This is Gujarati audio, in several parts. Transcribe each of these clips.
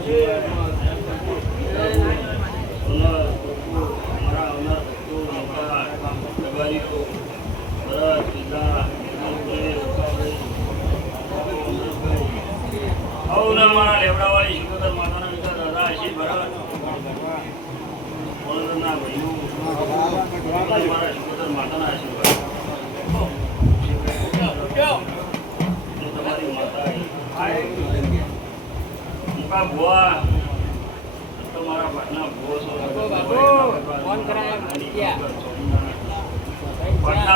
Yeah. પણ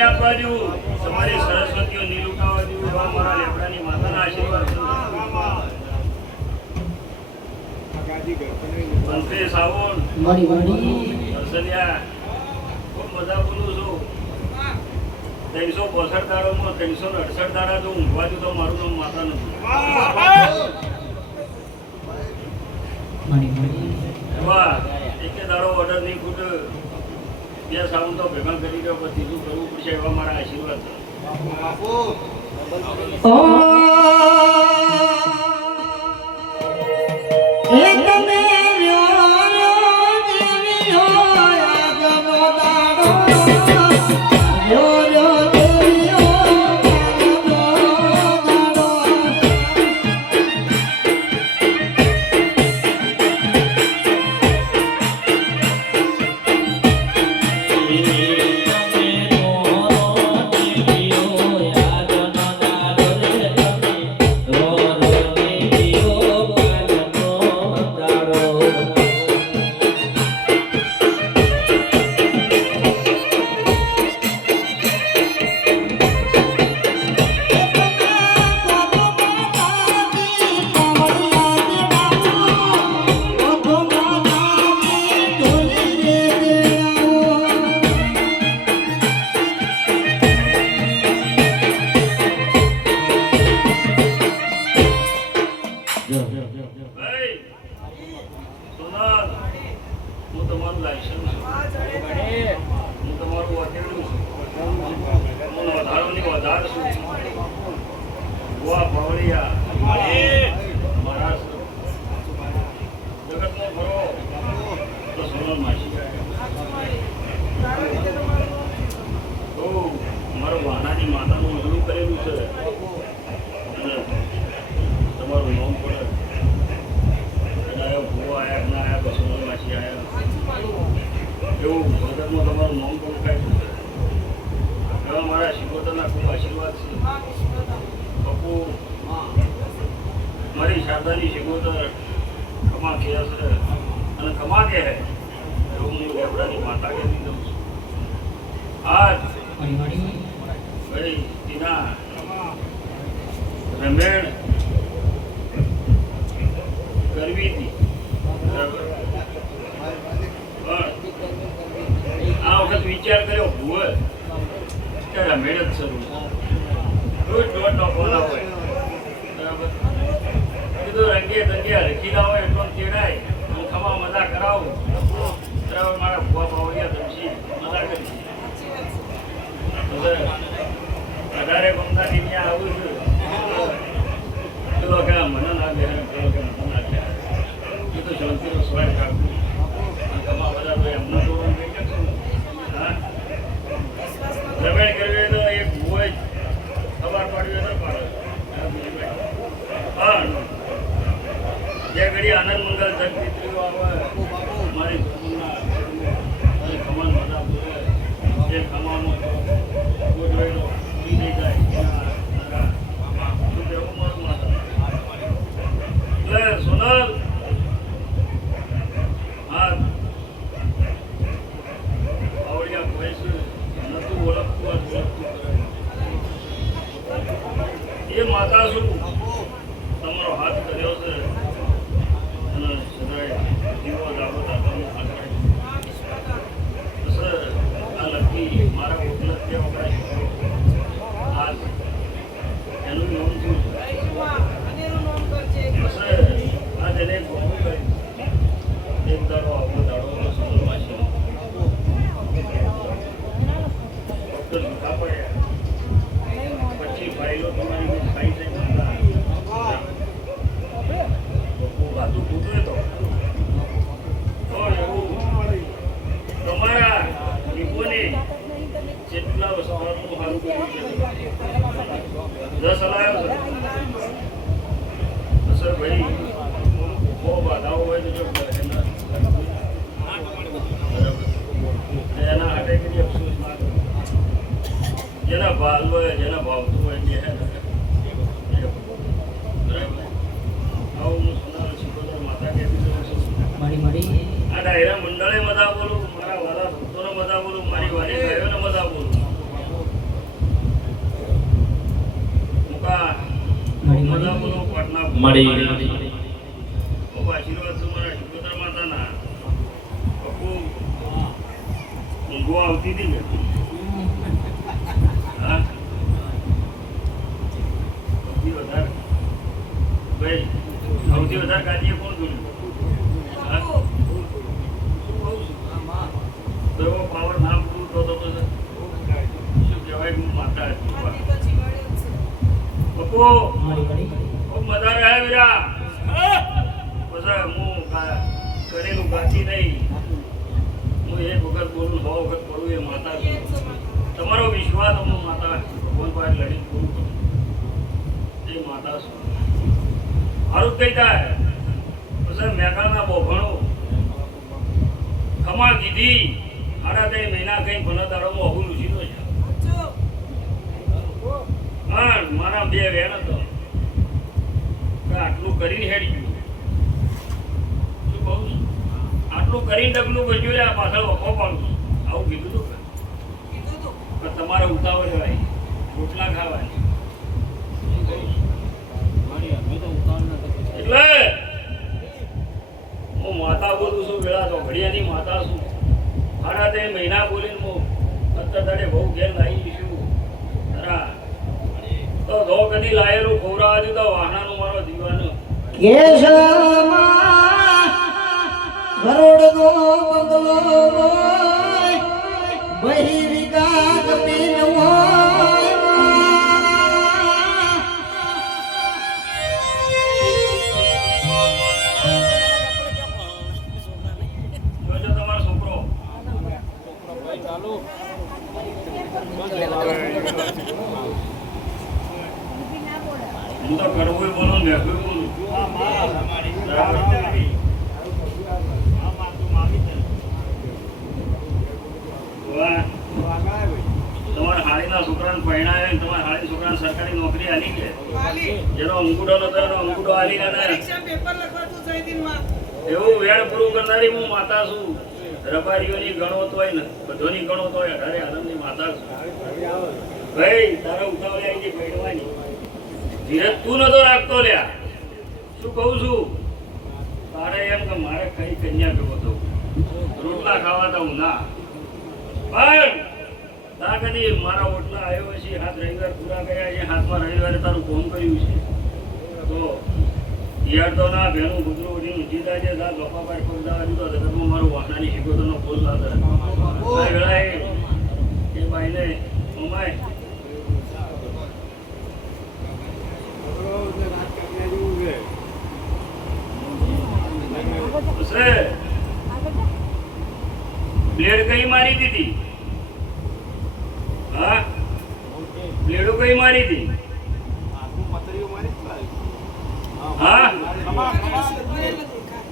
આપવા દેવું તમારી સરસ્વતીઓ લૂંટાવા દેવું એવા આશીર્વાદ બંતે સાવણ ખૂબ મજા બોલું છું. ત્રણસો પોસઠ દાડોમાં ત્રણસો ને અડસઠ દાડા જો ઊંઘવા તો મારું નામ માતા નથી. એવા એકે દાડો ઓર્ડર નહીં ખૂટ. બે સાવન તો ભેગા કરી પછી ત્રીજું કરવું પડશે એવા મારા આશીર્વાદ આ વખત વિચાર કર્યો, ભૂવે. કે રમેણ શરૂ રોજ દોઢ નો ફોન હોય બરાબર કીધું રંગે દંગે હોય એટલો તેડાય હું ખમા મજા કરાવું બરાબર મારા ભૂવા પાવડિયા ધમશી મજા કરી હવે અઢારે ત્યાં આવું છું. પેલો કે મને ના બે તો શાંતિનો સ્વયં ઊંઘો આવતી હતી ને. સૌથી વધારે. કોણ પાવર તો શું કહેવાય હું માતા બપો મજા રહે વીરા પછી હું. કરેલું ગાતી નહીં. એક વખત બોલું સો વખત બોલું એ માતા છું તમારો વિશ્વાસ હું માતા ભગવાન પાસે લડી પૂરું કરું? એ માતા છું સારું કઈ થાય સર મેઘાના બોભણો ખમા કીધી. આડા તે મહિના કઈ ભણતારોમાં અહુલ ઉછીનો છે જો હા મારા બે વેણ હતો. આટલું કરીને હેડી ગયું શું કહું છું? આટલું કરી ડગલું બચ્યું આ પાછળ વખો પાડું આવું કીધું તું કીધું તું. પણ તમારે ઉતાવળ હોય રોટલા ખાવાની તો. એટલે હું માતા બોલું છું વેળા તો ઘડિયાની માતા છું. મારા તે મહિના બોલીને હું અત્યારે બહુ ઘેર લાવી છું. ખરા તો ધો કદી લાયેલું ખવડાવવા દીધો વાહનાનું મારો દીવાનો. કેશમાં કરોડનો બંગલો હોય બહી હું માતા છું. રબારીઓની ગણો તોય ને, બધોની ગણો તોય અઢારે આનંદની માતા છું. ભાઈ, તારા ઉતાવળે આવી ગઈ ભેડવાની ધીરજ તું નતો રાખતો લ્યા. શું કહું છું? તારે એમ કે મારે કઈ કન્યા ભેગો તો. રોટલા ખાવા તો હું ના. પણ, તા કદી મારા ઓટલા આવ્યો છે હાથ રવિવાર પૂરા કર્યા છે, હાથમાં રવિવારે તારું ફોન કર્યું છે. તો યાર તો ના ભેનું ગુજરું ઊંચી થાય છે સાત બાપા પાસે પગ દાવા દીધો જગતમાં મારું વાહનાની ફૂલ લાગે આ વેળાએ એ ભાઈને હશે. બ્લેડ કઈ મારી દીધી હા બ્લેડો કઈ મારી હતી હા ભરેલું દેખાય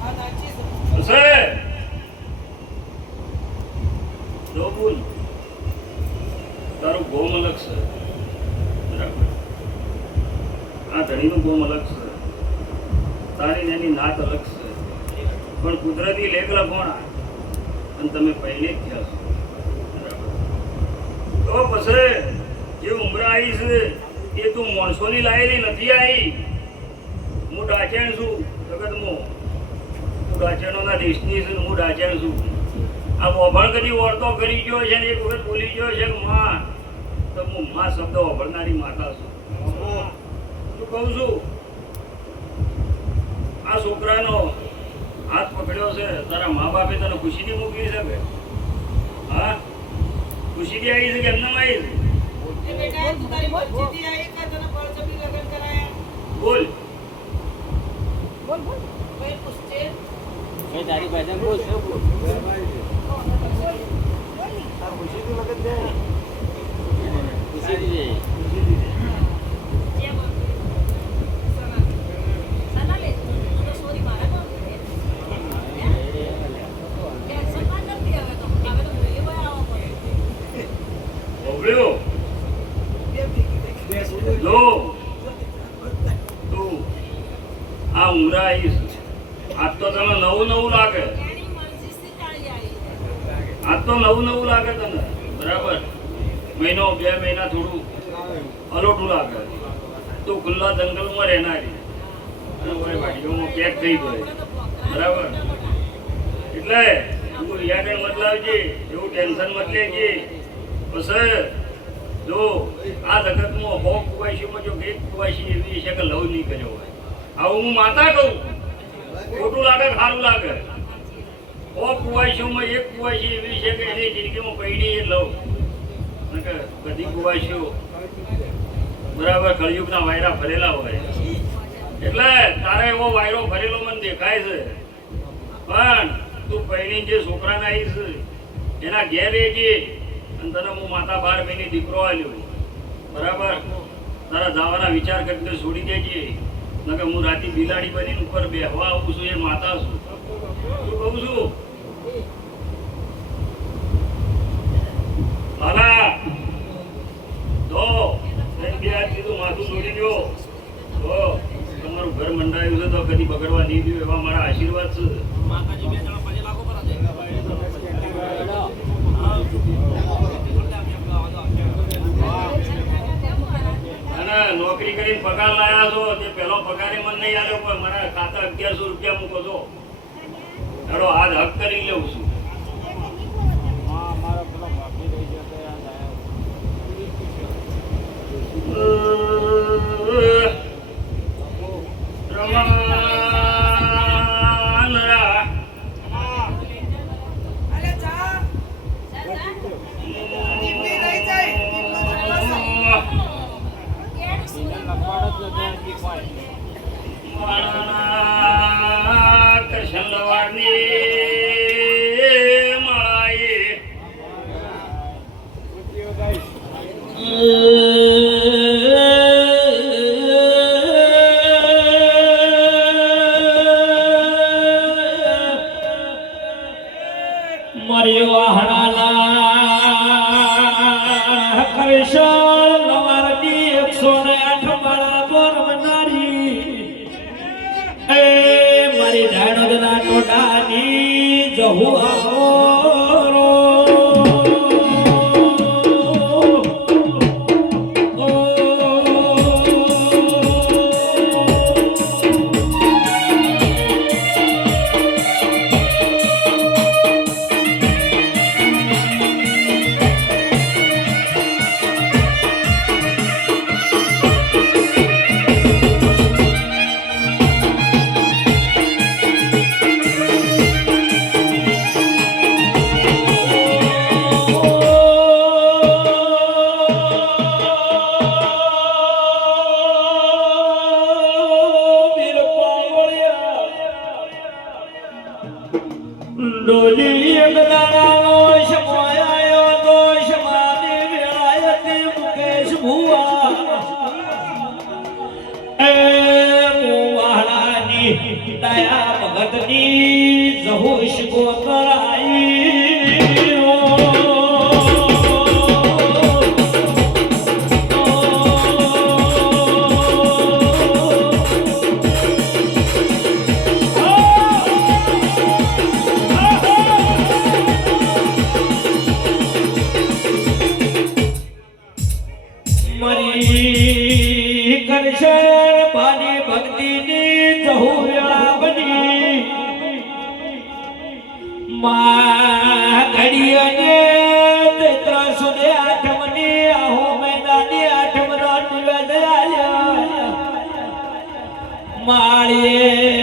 આ નાચી છે. હશે જો બોલ તારું ગોમ અલગ છે. બરાબર? આ ધણીનું ગોમ અલગ છે. તારી એની નાત અલગ છે. પણ કુદરતી લેખ લખોણા અને તમે પહેલે જ થયા છો. તો પછી જે ઉમરા આવી છે, એ તું માણસોની લાયેલી નથી આવી હું ડાચેણ છું, જગતમાં. હું ડાચેણોના દેશની છું હું ડાચેણ છું. આ વભણ કદી ઓળતો કરી ગયો છે ને એક વખત બોલી ગયો છે માં તો હું માં શબ્દ વભળનારી માતા છું. શું કહું છું આ છોકરાનો હાથ પકડ્યો છે તારા મા બાપે તને ખુશીથી મૂકી શકે હા? ખુશીથી આવી છે કે એમને આવી છે? બોલ બોલ તું તારી મરજીથી બોલ. બોલ બોલ. બોલ બોલ? બોલ બોલ પાસે બોલ બોલ いい? બરાબર? એટલે તું રિયાકણ મત લાવજે એવું ટેન્શન મત લેજે. બસ જો આ જગતમાં બહુ કુવાસીમાં જો એક કુવાસી એવી છે કે લવ નહીં કર્યો હોય. આવું હું માતા કહું, ખોટું લાગે સારું લાગે? ઓ કુવાસીઓમાં એક કુવાસી એવી છે કે એની જિંદગીમાં પૈડી એ લવ. બધી કુવાસીઓ બરાબર, કળિયુગના વાયરા ભરેલા હોય. એટલે તારે એવો વાયરો ભરેલો મને દેખાય છે. પણ તું પહેલી જે છોકરાને આવીશ એના ઘેર રહેજે અને તને હું માતા બાર મહિને દીકરો આલ્યો. બરાબર? તારા જવાના વિચાર કરીને છોડી દેજે. નકે હું રાતે બિલાડી બનીને ઉપર બેહવા આવું છું, એ માતા છું. શું કહું છું? લાલા તો બે હાથ કીધું માથું છોડી દો. તો ઘર મંડાયું છે તો કદી બગડવા નહીં દઉં એવા મારા આશીર્વાદ છે. નોકરી કરીને પગાર લાયા છો. તે પેલો પગારે મને નહીં આવ્યો પણ મારા ખાતા અગિયારસો રૂપિયા મૂકો છો. ચાલો આજ હક કરી લઉં છું. હા Yeah. rolar. સુને આઠમની આહો મહિનાની આઠમ રાત વેદરાયા માળીએ